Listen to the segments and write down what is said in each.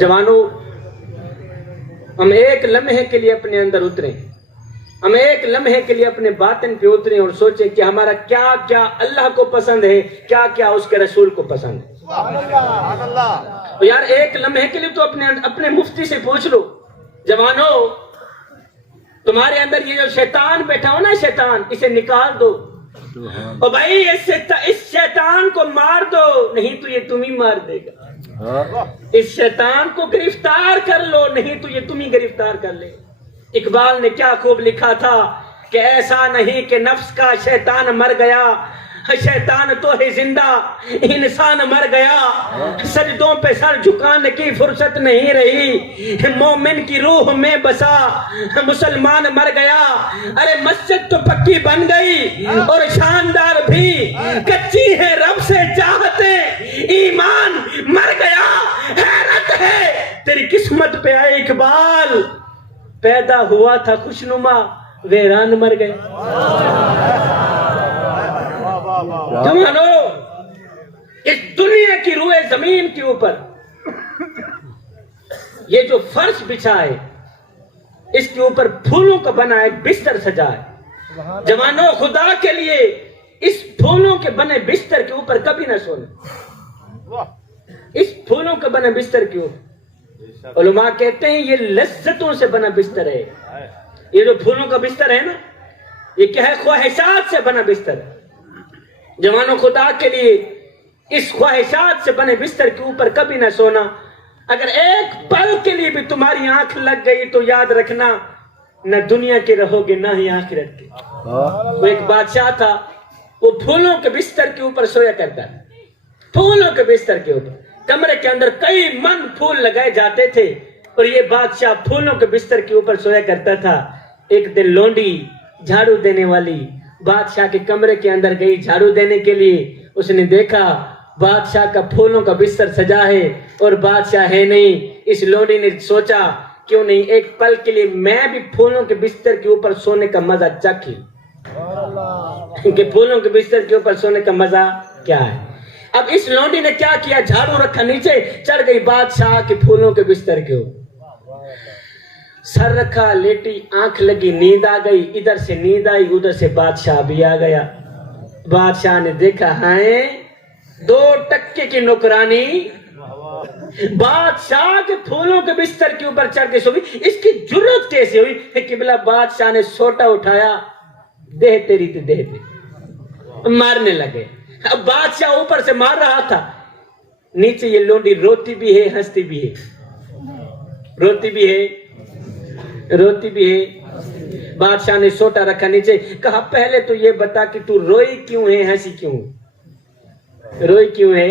جوانوں، ہم ایک لمحے کے لیے اپنے اندر اتریں، ہم ایک لمحے کے لیے اپنے باطن پہ اتریں اور سوچیں کہ ہمارا کیا کیا اللہ کو پسند ہے، کیا کیا اس کے رسول کو پسند ہے۔ تو یار ایک لمحے کے لیے تو اپنے مفتی سے پوچھ لو، جوانوں تمہارے اندر یہ جو شیطان بیٹھا ہو نا، شیطان، اسے نکال دو، اور بھائی اس شیطان کو مار دو، نہیں تو یہ تم ہی مار دے گا۔ اس شیطان کو گرفتار کر لو، نہیں تو یہ تم ہی گرفتار کر لے۔ اقبال نے کیا خوب لکھا تھا کہ ایسا نہیں کہ نفس کا شیطان مر گیا، شیطان تو ہے زندہ، انسان مر گیا، سجدوں پہ سر جھکانے کی فرصت نہیں رہی، مومن کی روح میں بسا مسلمان مر گیا۔ ارے مسجد تو پکی بن گئی اور شاندار بھی، کچی ہے رب سے چاہتے، ایمان مر گیا، حیرت ہے تیری قسمت پہ آئے اقبال، پیدا ہوا تھا خوشنما ویران مر گئے۔ جوانو، اس دنیا کی روئے زمین کے اوپر یہ جو فرش بچھا ہے، اس کے اوپر پھولوں کا بنا ایک بستر سجا ہے۔ جوانو خدا کے لیے اس پھولوں کے بنے بستر کے اوپر کبھی نہ سونا، اس پھولوں کے بنے بستر کے اوپر۔ علماء کہتے ہیں یہ لذتوں سے بنا بستر ہے، یہ جو پھولوں کا بستر ہے نا، یہ کیا ہے؟ خواہشات سے بنا بستر ہے۔ جوانوں خدا کے لیے اس خواہشات سے بنے بستر کے اوپر کبھی نہ سونا۔ اگر ایک پل کے لیے بھی تمہاری آنکھ لگ گئی تو یاد رکھنا، نہ دنیا کے رہو گے نہ ہی آخرت کے۔ وہ ایک بادشاہ تھا، وہ پھولوں کے بستر کے اوپر سویا کرتا تھا، پھولوں کے بستر کے اوپر۔ کمرے کے اندر کئی من پھول لگائے جاتے تھے اور یہ بادشاہ پھولوں کے بستر کے اوپر سویا کرتا تھا۔ ایک دن لونڈی جھاڑو دینے والی بادشاہ کے کمرے کے اندر گئی جھاڑو دینے کے لیے۔ اس نے دیکھا بادشاہ کا پھولوں کا بستر سجا ہے اور بادشاہ ہے نہیں۔ اس لونڈی نے سوچا کیوں نہیں ایک پل کے لیے میں بھی پھولوں کے بستر کے اوپر سونے کا مزہ چکھی، کہ پھولوں کے بستر کے اوپر سونے کا مزہ کیا ہے۔ اب اس لونڈی نے کیا کیا، جھاڑو رکھا نیچے، چڑھ گئی بادشاہ کے پھولوں کے بستر کے اوپر، سر رکھا، لیٹی، آنکھ لگی، نیند آ گئی، ادھر سے نیند آئی، ادھر سے بادشاہ بھی آ گیا۔ بادشاہ نے دیکھا ہائے 2 ٹکے کی نوکرانی بادشاہ کے پھولوں کے بستر کے اوپر چڑھ کے سو گئی، اس کی جرت کیسے ہوئی؟ قبلہ بادشاہ نے سوٹا اٹھایا، دہ تیری تھی دہ تیری، مارنے لگے۔ اب بادشاہ اوپر سے مار رہا تھا، نیچے یہ لونڈی روتی بھی ہے ہنستی بھی ہے، روتی بھی ہے روتی بھی ہے۔ بادشاہ نے سوٹا رکھا نیچے، کہا پہلے تو یہ بتا کہ تو روئی کیوں ہے، ہنسی کیوں ہے، روئی کیوں ہے،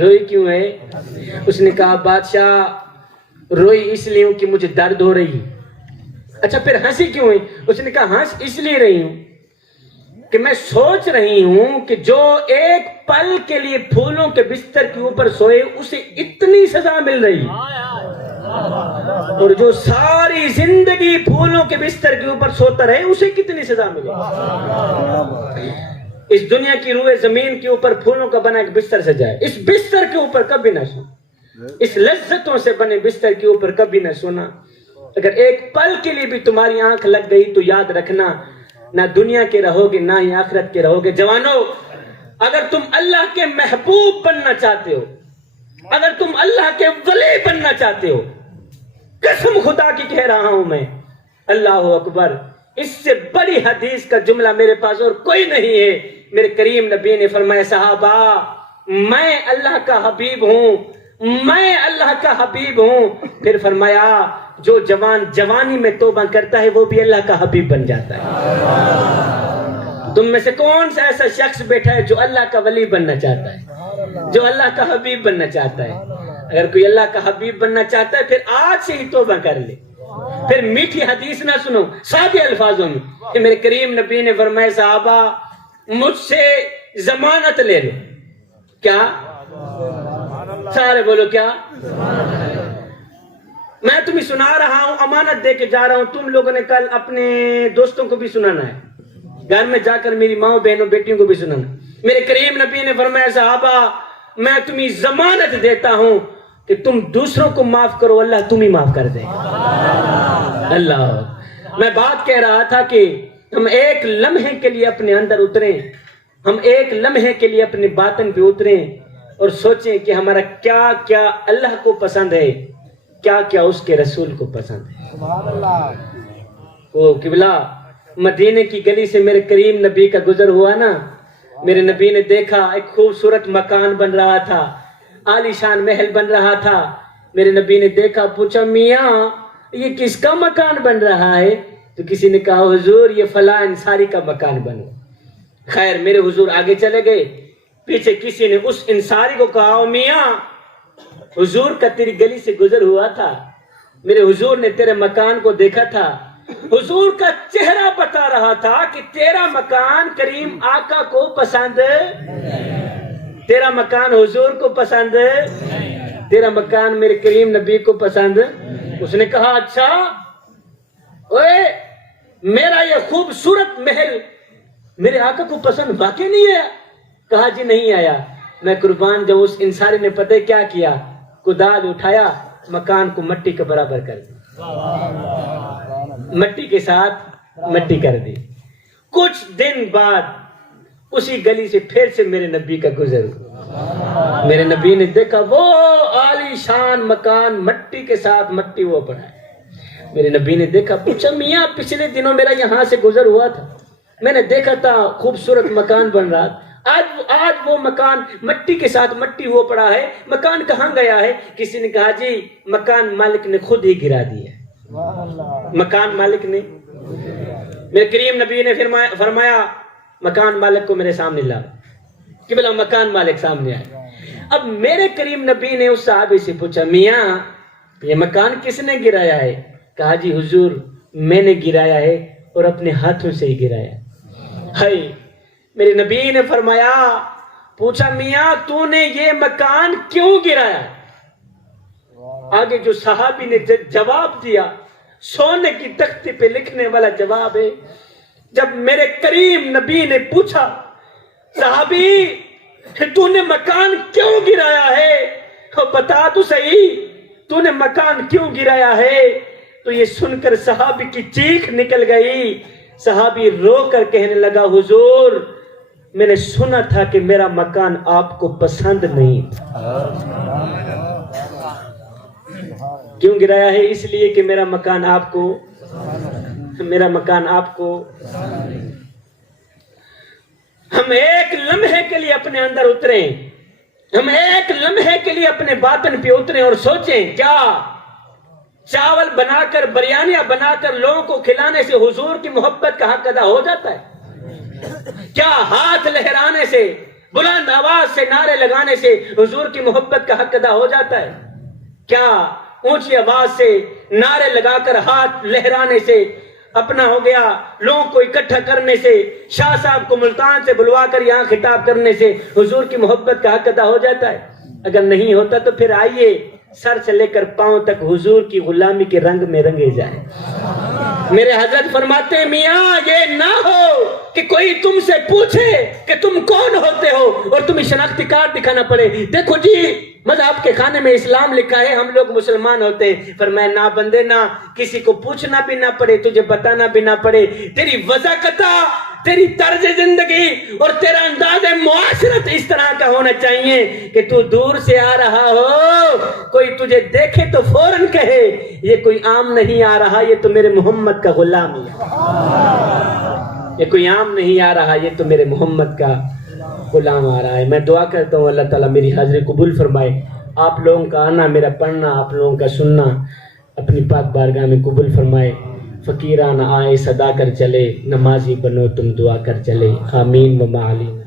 روئی کیوں ہے؟ اس نے کہا بادشاہ روئی اس لیے ہوں کہ مجھے درد ہو رہی ہے۔ اچھا پھر ہنسی کیوں ہے؟ اس نے کہا ہنس اس لیے رہی ہوں کہ میں سوچ رہی ہوں کہ جو ایک پل کے لیے پھولوں کے بستر کے اوپر سوئے اسے اتنی سزا مل رہی، اور جو ساری زندگی پھولوں کے بستر کے اوپر سوتا رہے اسے کتنی سزا ملے۔ اس دنیا کی روئے زمین کے اوپر پھولوں کا بنا ایک بستر سجائے، اس بستر کے اوپر کبھی نہ سو، اس لذتوں سے بنے بستر کے اوپر کبھی نہ سونا۔ اگر ایک پل کے لیے بھی تمہاری آنکھ لگ گئی تو یاد رکھنا، نہ دنیا کے رہو گے نہ ہی آخرت کے رہو گے۔ جوانو، اگر تم اللہ کے محبوب بننا چاہتے ہو، اگر تم اللہ کے ولی بننا چاہتے ہو، قسم خدا کی کہہ رہا ہوں میں، اللہ اکبر، اس سے بڑی حدیث کا جملہ میرے پاس اور کوئی نہیں ہے۔ میرے کریم نبی نے فرمایا صحابہ میں اللہ کا حبیب ہوں، میں اللہ کا حبیب ہوں۔ پھر فرمایا جو جوان جوانی میں توبہ کرتا ہے وہ بھی اللہ کا حبیب بن جاتا ہے۔ تم میں سے کون سا ایسا شخص بیٹھا ہے جو اللہ کا ولی بننا چاہتا ہے، جو اللہ کا حبیب بننا چاہتا ہے؟ اگر کوئی اللہ کا حبیب بننا چاہتا ہے پھر آج سے ہی توبہ کر لے، پھر میٹھی حدیث نہ سنو، سادے الفاظوں میں کہ میرے کریم نبی نے فرمایا صحابہ مجھ سے ضمانت لے لو۔ کیا؟ سارے بولو کیا؟ میں تمہیں سنا رہا ہوں، امانت دے کے جا رہا ہوں، تم لوگوں نے کل اپنے دوستوں کو بھی سنانا ہے، گھر میں جا کر میری ماں بہنوں بیٹیوں کو بھی سنانا۔ میرے کریم نبی نے فرمایا صحابہ میں تمہیں ضمانت دیتا ہوں کہ تم دوسروں کو معاف کرو، اللہ تم ہی معاف کر دے. اللہ، میں بات کہہ رہا تھا کہ ہم ایک لمحے کے لیے اپنے اندر اتریں، ہم ایک لمحے کے لیے اپنے باطن پہ اتریں اور سوچیں کہ ہمارا کیا کیا اللہ کو پسند ہے، کیا کیا اس کے رسول کو پسند ہے. سبحان اللہ. وہ قبلہ مدینے کی گلی سے میرے کریم نبی کا گزر ہوا نا، میرے نبی نے دیکھا ایک خوبصورت مکان بن رہا تھا، عالی شان محل بن رہا تھا. میرے نبی نے دیکھا، پوچھا میاں یہ کس کا مکان بن رہا ہے؟ تو کسی نے کہا حضور یہ فلاں انصاری کا مکان بنو. خیر میرے حضور آگے چلے گئے، پیچھے کسی نے اس انصاری کو کہا او میاں حضور کا تیری گلی سے گزر ہوا تھا، میرے حضور نے تیرے مکان کو دیکھا تھا، حضور کا چہرہ بتا رہا تھا کہ تیرا مکان کریم آقا کو پسند، تیرا مکان حضور کو پسند، تیرا مکان میرے کریم نبی کو پسند. اس نے کہا اچھا اوے میرا یہ خوبصورت محل میرے آقا کو پسند واقعی نہیں ہے؟ کہا جی نہیں آیا. میں قربان جب اس انصاری نے پتہ کیا کیا، کدال اٹھایا مکان کو مٹی کے برابر کر دی، مٹی کے ساتھ مٹی کر دی. کچھ دن بعد اسی گلی سے پھر سے میرے نبی کا گزر ہوا. میرے نبی نے دیکھا وہ عالی شان مکان مٹی کے ساتھ مٹی وہ پڑا ہے. میرے نبی نے دیکھا، پوچھا میاں پچھلے دنوں میرا یہاں سے گزر ہوا تھا، میں نے دیکھا تھا خوبصورت مکان بن رہا، آج وہ مکان مٹی کے ساتھ مٹی ہو پڑا ہے، مکان کہاں گیا ہے؟ کسی نے کہا جی مکان مالک نے خود ہی گرا دیا. مکان مالک نے، میرے کریم نبی نے فرمایا مکان مالک کو میرے سامنے لاؤ. کہ بلا مکان مالک سامنے آئے. اب میرے کریم نبی نے اس صحابی سے پوچھا میاں یہ مکان کس نے گرایا ہے؟ کہا جی حضور میں نے گرایا ہے اور اپنے ہاتھوں سے ہی گرایا. ہے میرے نبی نے فرمایا، پوچھا میاں تو نے یہ مکان کیوں گرایا؟ آگے جو صحابی نے جواب دیا سونے کی تختی پہ لکھنے والا جواب ہے. جب میرے کریم نبی نے پوچھا صحابی تو نے مکان کیوں گرایا ہے، بتا تو صحیح تو نے مکان کیوں گرایا ہے؟ تو یہ سن کر صحابی کی چیخ نکل گئی. صحابی رو کر کہنے لگا حضور میں نے سنا تھا کہ میرا مکان آپ کو پسند نہیں تھا. کیوں گرایا ہے؟ اس لیے کہ میرا مکان آپ کو ہم ایک لمحے کے لیے اپنے اندر اتریں، ہم ایک لمحے کے لیے اپنے باطن پہ اتریں اور سوچیں کیا چاول بنا کر بریانیاں بنا کر لوگوں کو کھلانے سے حضور کی محبت کا حق ادا ہو جاتا ہے؟ کیا ہاتھ لہرانے سے بلند آواز سے نعرے لگانے سے حضور کی محبت کا حق ادا ہو جاتا ہے؟ کیا اونچی آواز سے نعرے لگا کر ہاتھ لہرانے سے اپنا ہو گیا، لوگوں کو اکٹھا کرنے سے، شاہ صاحب کو ملتان سے بلوا کر یہاں خطاب کرنے سے حضور کی محبت کا حق ادا ہو جاتا ہے؟ اگر نہیں ہوتا تو پھر آئیے سر سے لے کر پاؤں تک حضور کی غلامی کے رنگ میں رنگے جائیں. میرے حضرت فرماتے ہیں میاں یہ نہ ہو کہ کوئی تم سے پوچھے کہ تم کون ہوتے ہو اور تمہیں شناختی کارڈ دکھانا پڑے. دیکھو جی مذہب کے خانے میں اسلام لکھا ہے، ہم لوگ مسلمان ہوتے ہیں. فرمایا نہ بندے نہ کسی کو پوچھنا بھی نہ پڑے، تجھے بتانا بھی نہ پڑے. تیری وضاحت، تیری طرز زندگی اور تیرا انداز معاشرت اس طرح کا ہونا چاہیے کہ تو دور سے آ رہا ہو کوئی تجھے دیکھے تو فوراً کہے یہ کوئی عام نہیں آ رہا، یہ تو میرے محمد کا غلام ہے. یہ کوئی عام نہیں آ رہا، یہ تو میرے محمد کا غلام آ رہا ہے. میں دعا کرتا ہوں اللہ تعالیٰ میری حاضری قبول فرمائے. آپ لوگوں کا آنا، میرا پڑھنا، آپ لوگوں کا سننا اپنی پاک بارگاہ میں قبول فرمائے. فقیران آئے صدا کر چلے، نمازی بنو تم دعا کر چلے. آمین و معلوم.